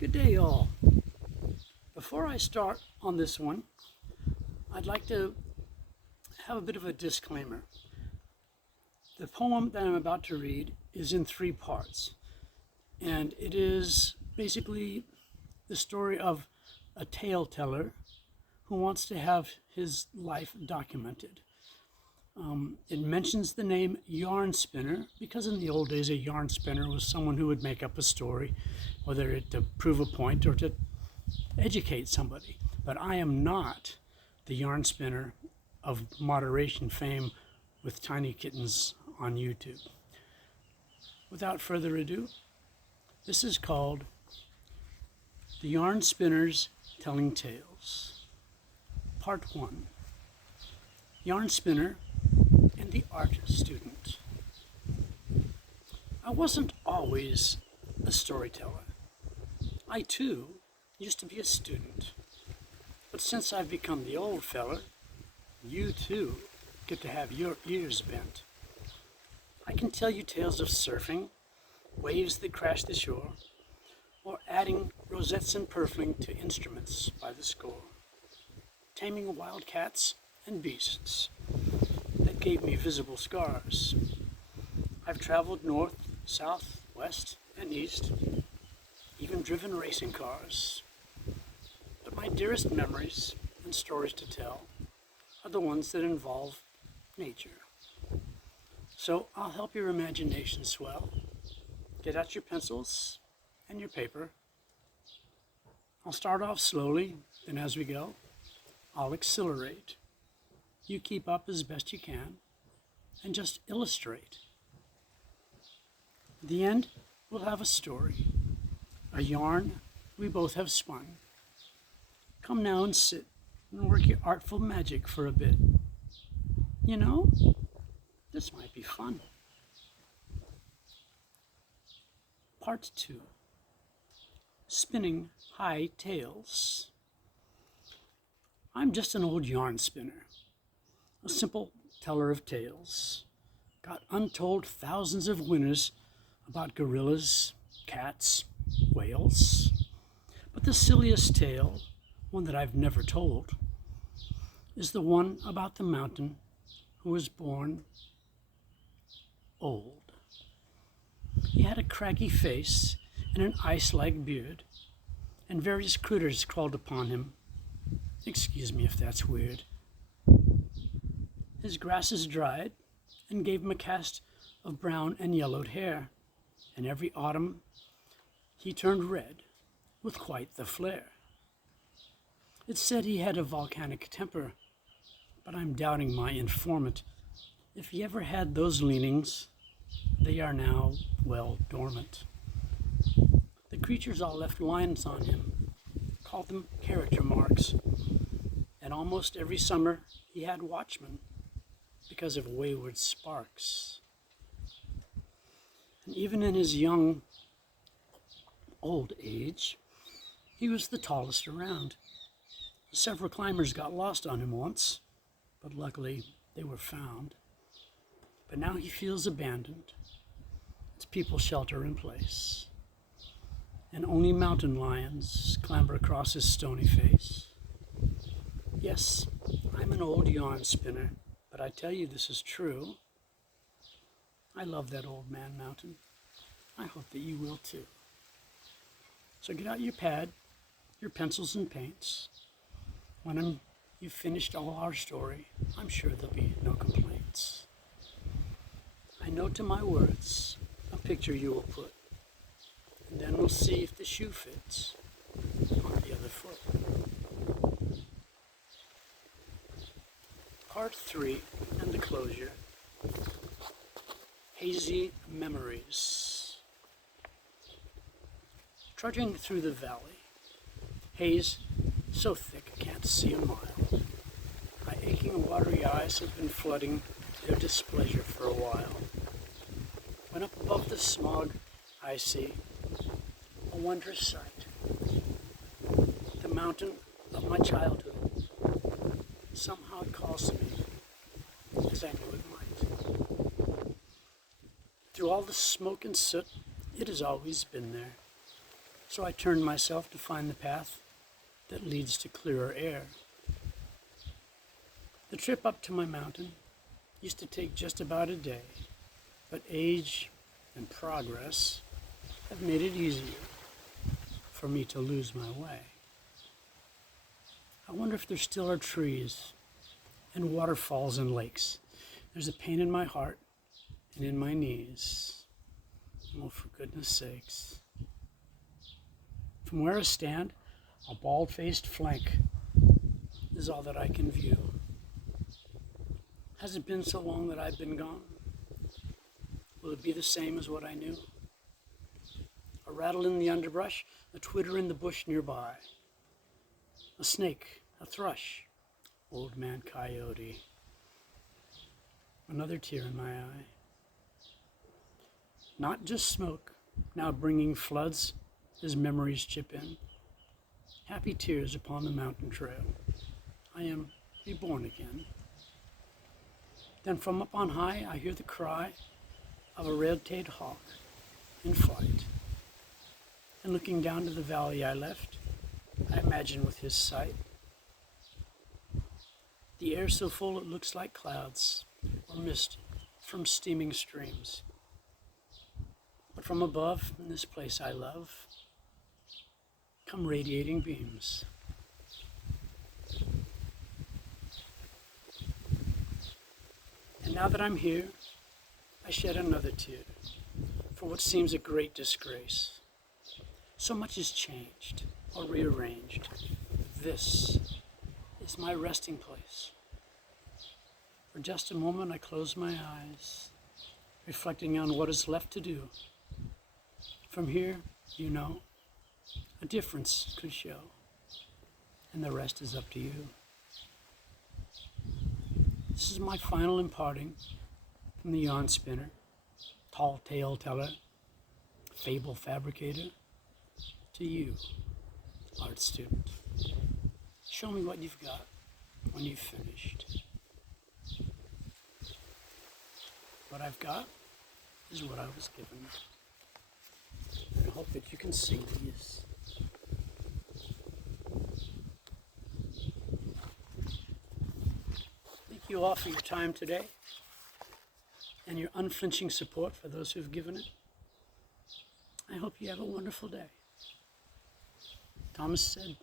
Good day, all. Before I start on this one, I'd like to have a bit of a disclaimer. The poem that I'm about to read is in three parts, and it is basically the story of a tale teller who wants to have his life documented. It mentions the name yarn spinner because in the old days a yarn spinner was someone who would make up a story, whether it to prove a point or to educate somebody. But I am not the yarn spinner of moderation fame with tiny kittens on YouTube. Without further ado, this is called The Yarn Spinners Telling Tales. Part 1. Yarn Spinner and the Art Student. I wasn't always a storyteller. I, too, used to be a student. But since I've become the old feller, you, too, get to have your ears bent. I can tell you tales of surfing, waves that crash the shore, or adding rosettes and purfling to instruments by the score, taming wild cats and beasts that gave me visible scars. I've traveled north, south, west, and east, even driven racing cars. But my dearest memories and stories to tell are the ones that involve nature. So I'll help your imagination swell. Get out your pencils and your paper. I'll start off slowly, then as we go, I'll accelerate. You keep up as best you can and just illustrate. At the end, we'll have a story, a yarn we both have spun. Come now and sit and work your artful magic for a bit. You know, this might be fun. Part 2. Spinning High Tales. I'm just an old yarn spinner, a simple teller of tales. Got untold thousands of winners about gorillas, cats, whales. But the silliest tale, one that I've never told, is the one about the mountain who was born old. He had a craggy face and an ice-like beard, and various critters crawled upon him. Excuse me if that's weird. His grasses dried and gave him a cast of brown and yellowed hair, and every autumn he turned red with quite the flare. It's said he had a volcanic temper, but I'm doubting my informant. If he ever had those leanings, they are now well dormant. The creatures all left lines on him, called them character marks, and almost every summer he had watchmen because of wayward sparks. And even in his young, old age, he was the tallest around. Several climbers got lost on him once, but luckily they were found. But now he feels abandoned. His people shelter in place, and only mountain lions clamber across his stony face. Yes, I'm an old yarn spinner, but I tell you this is true. I love that old man mountain. I hope that you will too. So get out your pad, your pencils and paints. When you've finished all our story, I'm sure there'll be no complaints. I know to my words a picture you will put, and then we'll see if the shoe fits on the other foot. Part 3 and the closure. Hazy memories. Trudging through the valley, haze so thick I can't see a mile. My aching watery eyes have been flooding their displeasure for a while. When up above the smog I see a wondrous sight. The mountain of my childhood. Somehow it calls to me, as I knew it might. Through all the smoke and soot, it has always been there. So I turned myself to find the path that leads to clearer air. The trip up to my mountain used to take just about a day, but age and progress have made it easier for me to lose my way. I wonder if there still are trees and waterfalls and lakes. There's a pain in my heart and in my knees. Oh, for goodness sakes. From where I stand, a bald-faced flank is all that I can view. Has it been so long that I've been gone? Will it be the same as what I knew? A rattle in the underbrush, a twitter in the bush nearby. A snake, a thrush, old man coyote. Another tear in my eye. Not just smoke, now bringing floods as memories chip in. Happy tears upon the mountain trail. I am reborn again. Then from up on high, I hear the cry of a red-tailed hawk in flight. And looking down to the valley I left, I imagine with his sight, the air so full it looks like clouds or mist from steaming streams. But from above, in this place I love, come radiating beams. And now that I'm here, I shed another tear for what seems a great disgrace. So much is changed or rearranged. This is my resting place. For just a moment I close my eyes, reflecting on what is left to do. From here, you know, a difference could show, and the rest is up to you. This is my final imparting from the yarn spinner, tall tale teller, fable fabricator, to you, art student. Show me what you've got when you've finished. What I've got is what I was given. I hope that you can see these. Thank you all for your time today and your unflinching support for those who've given it. I hope you have a wonderful day. Thomas said,